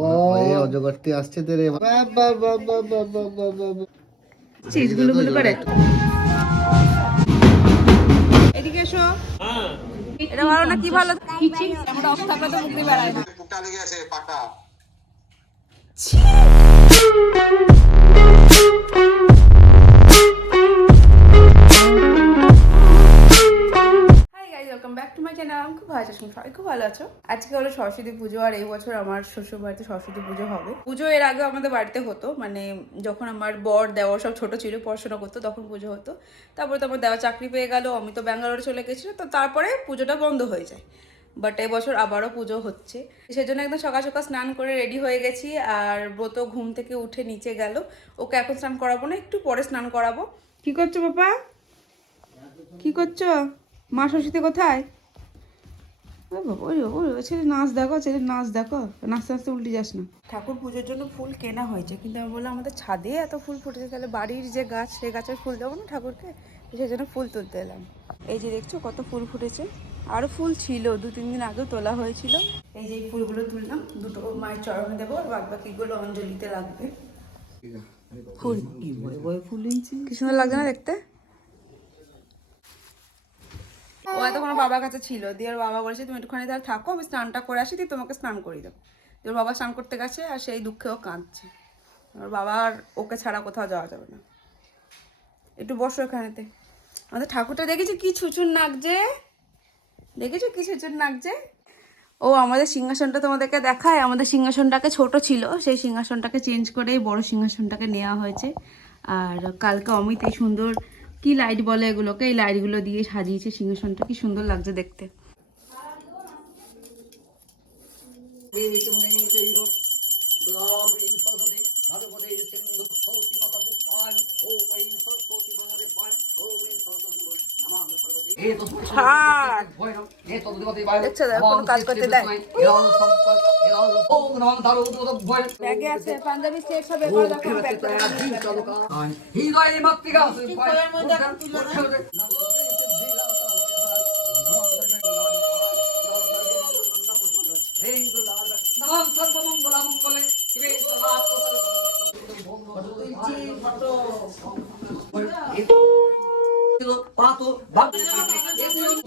ও অজগরটি আসছে তেরে চিজ গুলো গুলো করে এদিকে এসো। এটা ভালো না কি ভালো আমরা অফ থাকলে তো মুখ দিয়ে বেড়ায় না। পোকা লেগে আছে পাকা। Hi guys, welcome back to my channel. আমি খুব ভালো আছি, সবাই খুব ভালো আছো। আজকে হলো সরস্বতী পুজো, আর এই বছর আমার শ্বশুর বাড়িতে সরস্বতী পুজো হবে। পুজো এর আগে আমাদের বাড়িতে হতো, মানে যখন আমার বর দেওয়ার সব ছোট ছিল, পড়াশোনা করতো, তখন পুজো হতো। তারপরে তো আমার দেওয়া চাকরি পেয়ে গেল, আমি তো ব্যাঙ্গালোরে চলে গেছিলো, তো তারপরে পুজোটা বন্ধ হয়ে যায়। বাট এবছর আবারও পুজো হচ্ছে, সেজন্য একদম সকাল সকাল স্নান করে রেডি হয়ে গেছি। আর ব্রত ঘুম থেকে উঠে নিচে গেল, ওকে এখন স্নান করাবো না, একটু পরে স্নান করাবো। কি করছো বাবা, কি করছো? মা সরস্বতী কোথায়? ছেলে নাচ দেখো, ছেলে নাচ দেখো, নাচতে নাচতে উল্টে যাস না। ঠাকুর পুজোর জন্য ফুল কেনা হয়েছে, কিন্তু আমি বললাম আমাদের ছাদে এত ফুল ফুটেছে, তাহলে বাড়ির যে গাছ, সেই গাছের ফুল দেবো না ঠাকুরকে, সেই জন্য ফুল তুলতে এলাম। এই যে দেখছো কত ফুল ফুটেছে, আরও ফুল ছিল, 2-3 দিন আগেও তোলা হয়েছিল। এই যে ফুলগুলো তুললাম, দুটো মায়ের চরণে দেবো, আর বাদ বাকিগুলো অঞ্জলিতে লাগবে। ফুল কি সুন্দর লাগছে না দেখতে। ও এতক্ষণ বাবার কাছে ছিল, দিয়ে ওর বাবা বলেছে তুমি একটুখানি তাহলে থাকো, আমি স্নানটা করে আসি, দিয়ে তোমাকে স্নান করিয়ে দেবো। ওর বাবা স্নান করতে গেছে, আর সেই দুঃখেও কাঁদছে। ওর বাবা আর ওকে ছাড়া কোথাও যাওয়া যাবে না। একটু বসো এখানেতে। আমাদের ঠাকুরটা দেখেছো কি ছুচুর নাকছে, দেখেছো কি ছুচুর নাকছে। ও আমাদের সিংহাসনটা তোমাদেরকে দেখায়, আমাদের সিংহাসনটাকে ছোট ছিল, সেই সিংহাসনটাকে চেঞ্জ করে বড় সিংহাসনটাকে নেওয়া হয়েছে। আর কালকে অমিত এই সুন্দর কি লাইট বলে এগুলোকে, এই লাইটগুলো দিয়ে সাজিয়েছে সিংহাসনটা, কি সুন্দর লাগছে দেখতে। দেখছো কোনো কাজ করতে দেয়। ব্যাগে আছে পাঞ্জাবি সেট সব বের করে দেখো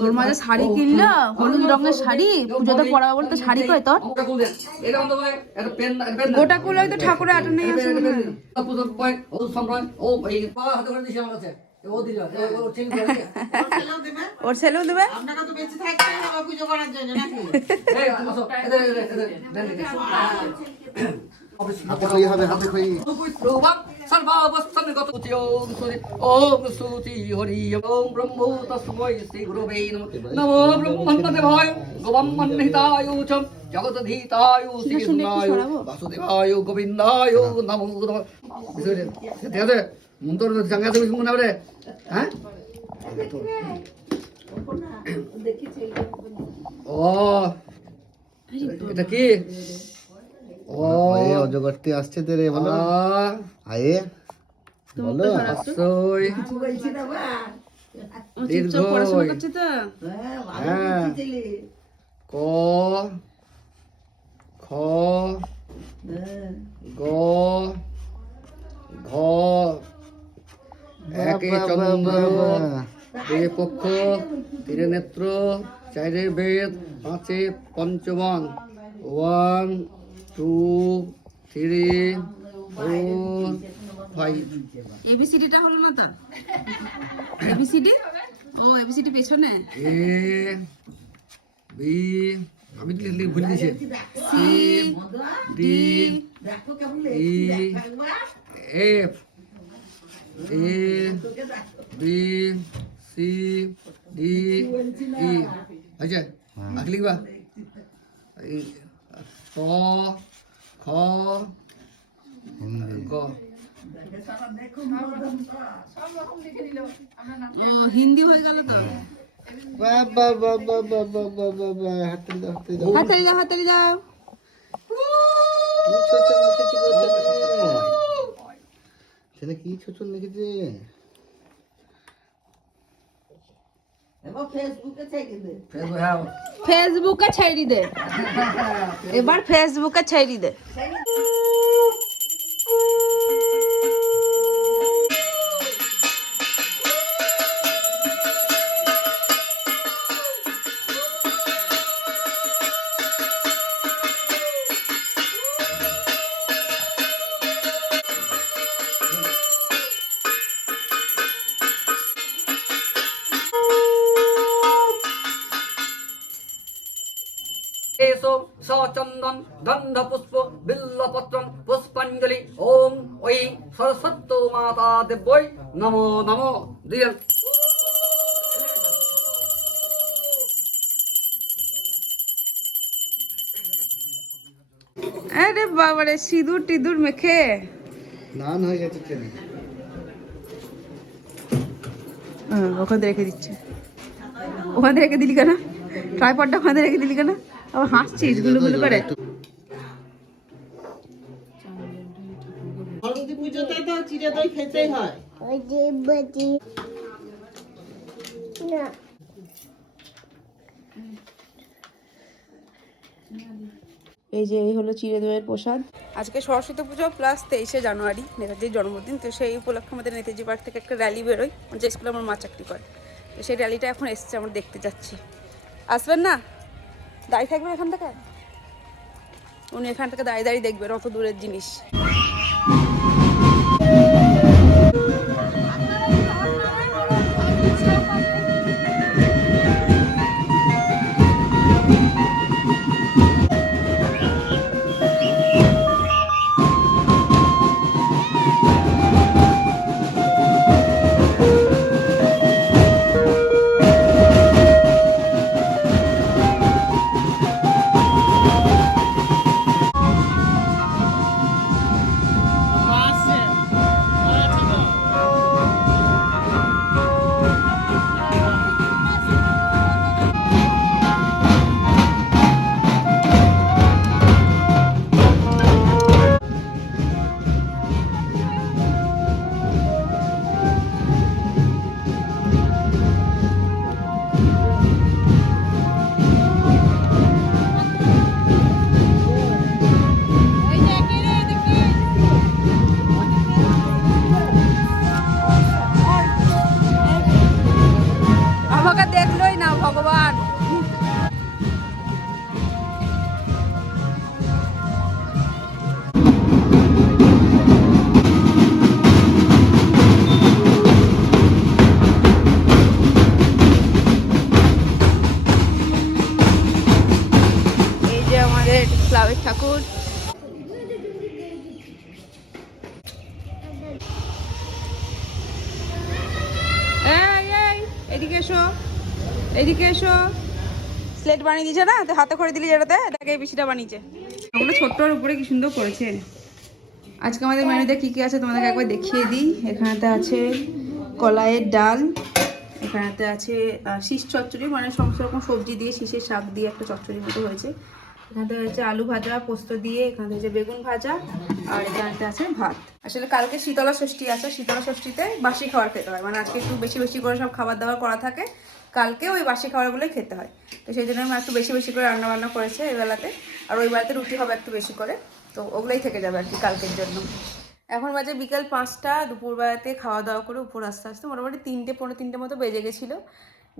তোর মাঝে শাড়ি কিনলো, হলুদ রঙের শাড়ি, পুজোতে পরাবো বলতে শাড়ি কই তোর? গোটা কুলোই তো ঠাকুরের আটানে আছে। ওর ছেলেও দেবে। জগদ্ধিতায় বাসুদেবায় গোবিন্দায় নমো নমঃ। ঠিক আছে, মন্ত্র জাঙ্গা তুমি শুনে রে। হ্যাঁ ও এটা কি? ও অজগরটি আসছে তেরে বলো আয়ে বলো আসই দীর্ঘ পড়াশোনা করছে তো। হ্যাঁ ক খ গ ঘ একে চন্দ্র দুই পক্ষ তিনে নেত্র চারে বেদ পাঁচে পঞ্চমন 1 2 3 4 5 এবিসিডিটা হলো না তো? এবিসিডি, ও এবিসিডি পেছনে। এ বি আমি ভুলে গেছি। C D E F A B C D E আচ্ছা আগে লিখবা ক খ গ। ও হিন্দি হয়ে গেল তো। হাততালি দাও, হাততালি দাও। ছেলে কি ছোচন লিখেছে? ফেসবুক হ্যাঁ ফেসবুকে ছাইড়ি দে, এবার ফেসবুকে ছাইড়ি দে। এসো সচন্দন গন্ধ পুষ্প বিল্লপত্রং পুষ্পাঞ্জলি ওম ওই সরস্বতী মাতা দেব্যই নমো নমো দিয়ে আরে বাবারে, সিঁদুর টিদুর মেখে স্নান হয়ে গেছে ট্রেনে। ওখানে রেখে দিচ্ছে। ওখানে রেখে দিলি কেন? ট্রাইপডটা ওখানে রেখে দিলি কেন? আবার হাসছিস গুলো গুলো করে। সরস্বতী পুজোতে তো চিড়ে দই খেতেই হয়। এই যে এই হলো চিড়ে দইয়ের প্রসাদ। আজকে সরস্বতী পুজো প্লাস 23শে জানুয়ারি নেতাজির জন্মদিন। তো সেই উপলক্ষে আমাদের নেতাজি পার্ক থেকে একটা র্যালি বেরোয়, যে স্কুলে আমার মা চাকরি করে। তো সেই র্যালিটা এখন এসছে, আমরা দেখতে যাচ্ছি। আসবেন না? দাঁড়িয়ে থাকবেন এখান থেকে? উনি এখান থেকে দাঁড়িয়ে দাঁড়িয়ে দেখবেন, অত দূরের জিনিস। আমাকে দেখলোই না ভগবান। এই যে আমাদের ক্লাবের ঠাকুর। এদিকে এসো, এদিকে এসো। স্লেট বানিয়ে দিয়েছে না, তো হাতে করে দিলি যেটাতে, এটাকে বেশিটা বানিয়েছে। আমরা ছোট্টর উপরে কি সুন্দর করেছে। আজকে আমাদের মেনুতে কি কি আছে তোমাদেরকে একবার দেখিয়ে দিই। এখানেতে আছে কলাইয়ের ডাল, এখানেতে আছে শীষ চচ্চড়ি, মানে সমস্ত রকম সবজি দিয়ে শীষের শাক দিয়ে একটা চচ্চড়ির মতো হয়েছে। এখানতে হয়েছে আলু ভাজা পোস্ত দিয়ে, এখানে হয়েছে বেগুন ভাজা, আর এখানতে আছে ভাত। আসলে কালকে শীতলা ষষ্ঠী আছে, শীতলা ষষ্ঠীতে বাসি খাবার খেতে হয়, মানে আজকে একটু বেশি বেশি করে সব খাবার দাবার করা থাকে, কালকে ওই বাসি খাবারগুলোই খেতে হয়। তো সেই জন্য আমি একটু বেশি বেশি করে রান্নাবান্না করেছে এই বেলাতে। আর ওই বেলাতে রুটি হবে একটু বেশি করে, তো ওগুলোই থেকে যাবে আর কি কালকের জন্য। এখন বাজে বিকাল 5টা, দুপুরবেলাতে খাওয়া দাওয়া করে উপর আস্তে আস্তে মোটামুটি 3টে পৌনে 3টে মতো বেজে গেছিলো।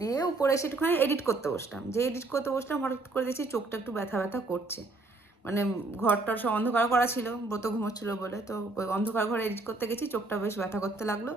দিয়ে উপরে এসে একটুখানি এডিট করতে বসলাম। যে এডিট করতে বসলাম হঠাৎ করে দেখছি চোখটা একটু ব্যথা ব্যথা করছে, মানে ঘরটার সব অন্ধকার করা ছিল, ব্রত ঘুমোচ্ছিল বলে। তো ওই অন্ধকার ঘরে এডিট করতে গেছি, চোখটা বেশ ব্যথা করতে লাগলো।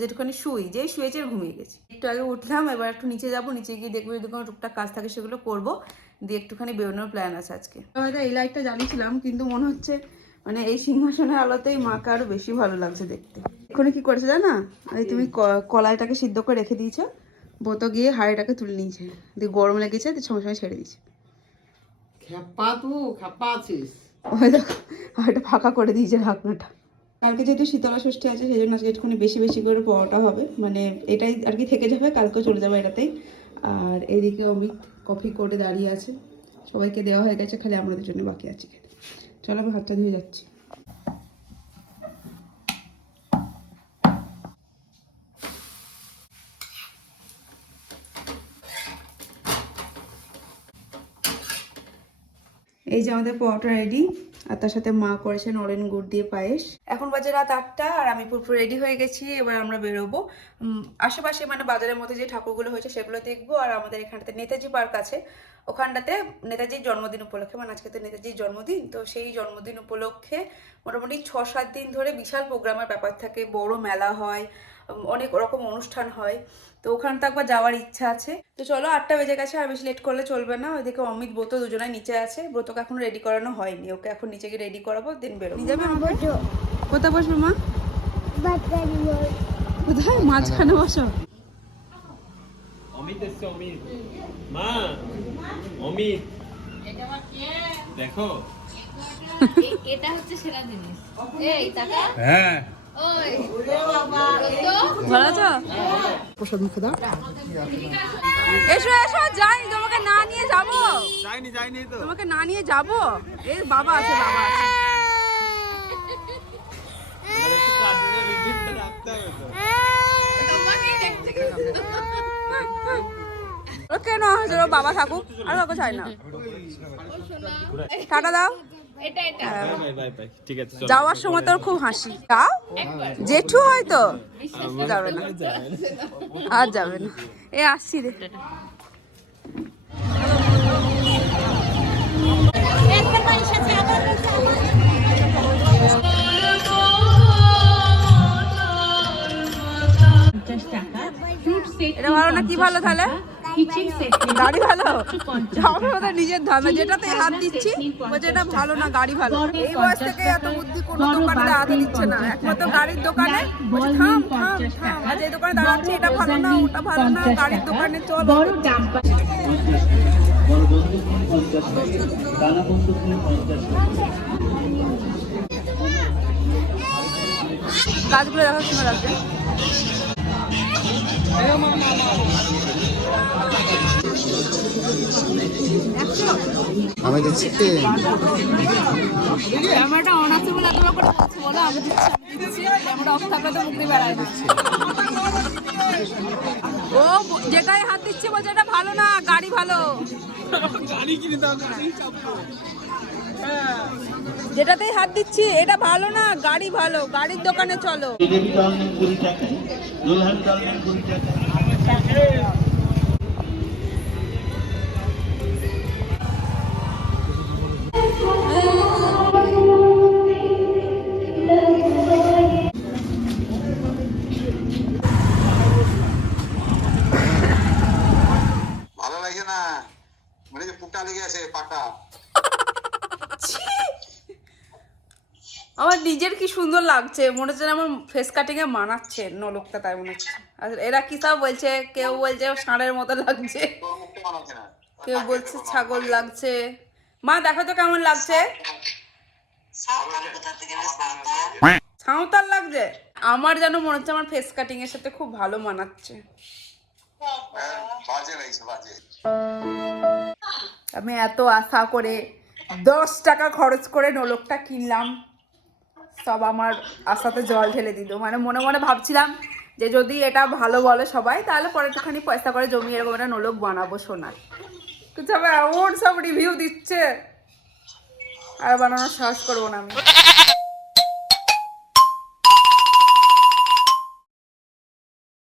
যেটুখানি যেই শুয়েছে ঘুমিয়ে গেছি। একটু আগে উঠলাম, এবার একটু নিচে যাবো, নিচে গিয়ে দেখবো যদি কোনো টুকটাক কাজ থাকে সেগুলো করবো, দিয়ে একটুখানি বেরোনোর প্ল্যান আছে আজকে। হয়তো এই লাইটটা জ্বালিয়েছিলাম, কিন্তু মনে হচ্ছে মানে এই সিংহাসনের আলোতেই মাকে আরো বেশি ভালো লাগছে দেখতে। এখানে কি করেছে জানা, এই তুমি কলাইটাকে সিদ্ধ করে রেখে দিয়েছো, ব্রত গিয়ে হাঁড়িটাকে তুলে নিয়েছে, দিয়ে গরম লেগেছে, দিয়ে সঙ্গে সঙ্গে ছেড়ে দিয়েছে। খাপ্পা আছিস। ওই দেখো হাঁড়িটা ফাঁকা করে দিয়েছে ঢাকনাটা। কালকে যেহেতু শীতলা ষষ্ঠী আছে, সেই জন্য আজকে একটুখানি বেশি বেশি করে পরোটা হবে, মানে এটাই আর কি থেকে যাবে, কালকেও চলে যাবে এটাতেই। আর এদিকে অমিত কফি করে দাঁড়িয়ে আছে, সবাইকে দেওয়া হয়ে গেছে, খালি আমাদের জন্য বাকি আছে খেতে। চলো আমি হাতটা ধুয়ে যাচ্ছি। এই যে আমাদের পরোটা রেডি, আর তার সাথে মা করেছে নলেন গুড় দিয়ে পায়েস। এখন বাজে রাত 8টা, আর আমি পুরো রেডি হয়ে গেছি। এবার আমরা বেরোবো আশেপাশে, মানে বাজারের মধ্যে যে ঠাকুরগুলো হয়েছে সেগুলো দেখবো। আর আমাদের এখানটাতে নেতাজি পার্ক আছে, ওখানটাতে নেতাজির জন্মদিন উপলক্ষে, মানে আজকে তো নেতাজির জন্মদিন, তো সেই জন্মদিন উপলক্ষে মোটামুটি 6-7 দিন ধরে বিশাল প্রোগ্রামের ব্যাপার থাকে, বড় মেলা হয়, অনেক রকম অনুষ্ঠান হয়। তো ওখানটা একবার যাওয়ার ইচ্ছা আছে। তো চলো, 8টা বেজে গেছে, আর বেশি লেট করলে চলবে না। ওইদিকে অমিত ব্রত দুজনাই নিচে আছে। ব্রতকে এখন রেডি করানো হয়নি, ওকে এখন নিচে গিয়ে রেডি করাবো, দেন বেরোবো। নিয়ে যাবে আমাকে? কোথায় বসবে মা? কোথায়? মাঝখানে বসো। অমিত এসছে, অমিত মা, অমিত দেখো এটা হচ্ছে সেরা জিনিস। এই টাকা হ্যাঁ ওই ভালো আছো? প্রসাদ মুখে দাও। এসো এসো, যাই, তোমাকে না নিয়ে যাবো? যাইনি তো তোমাকে না নিয়ে যাবো? এই বাবা আছে, বাবা আছে। একটু কার্টুনের রিডিংটা রাখতে হবে তো। কেন হয়েছিল? বাবা থাকুক, আর কাউকে চাই না। টাটা দাও। এটা এটা বাই বাই বাই, ঠিক আছে চলো। যাওয়ার সময় তোর খুব হাসি। যাও, জেঠু হয়তো যাবে না, আর যাবে না। এ আসছি রে। এটা ভালো না? কি ভালো তাহলে? গাড়ি ভালো? আমি ওদের নিজের ধারণা, যেটাতে হাত দিচ্ছি বলছে এটা ভালো না, গাড়ি ভালো। এই বয়স থেকে এত বুদ্ধি কোনো দোকানে দাঁড়াতে দিচ্ছে না, একমাত্র গাড়ির দোকানে বলছে থাম থাম থাম। আর যে দোকানে দাঁড়াচ্ছে এটা ভালো না, ওটা ভালো না, গাড়ির দোকানে চল। কাজগুলো দেখার সময় লাগছে। আমি দিচ্ছি ক্যামেরাটা অন আছে বলে এত করে বলো, আমি দিচ্ছি। ক্যামেরা অফ থাকলে তো মুখ দিয়ে বেড়ায় না। ও যেটাই হাত দিচ্ছে বলছে এটা ভালো না, গাড়ি ভালো। যেটাতেই হাত দিচ্ছি এটা ভালো না, গাড়ি ভালো, গাড়ির দোকানে চলো। ভালো লাগছে না, মানে যে পোকা লেগে আছে পাকা। আমার নিজের কি সুন্দর লাগছে, মনে হচ্ছে আমার ফেস কাটিং এ মানাচ্ছে নলকটা, তাই মনে হচ্ছে। আর এরা কি সব বলছে, কেউ বলছে ষাঁড়ের মতো লাগছে, তোর মুখটা মানাচ্ছে না। কেউ বলছে ছাগল লাগছে। মা দেখো তো কেমন লাগছে। ছাউতাল লাগছে। আমার যেন মনে হচ্ছে আমার ফেস কাটিং এর সাথে খুব ভালো মানাচ্ছে। বাজে লাগছে, বাজে। আমি এত আশা করে 10 টাকা খরচ করে নলকটা কিনলাম, সব আমার আশাতে জল ঢেলে দিল। মানে মনে মনে ভাবছিলাম যে যদি এটা ভালো বলে সবাই, তাহলে পরে একটুখানি পয়সা করে জমিয়ে এরকম একটা নলক বানাবো সোনার। কিন্তু সবাই এমন সব রিভিউ দিচ্ছে, আর বানানোর সাহস করবো না আমি।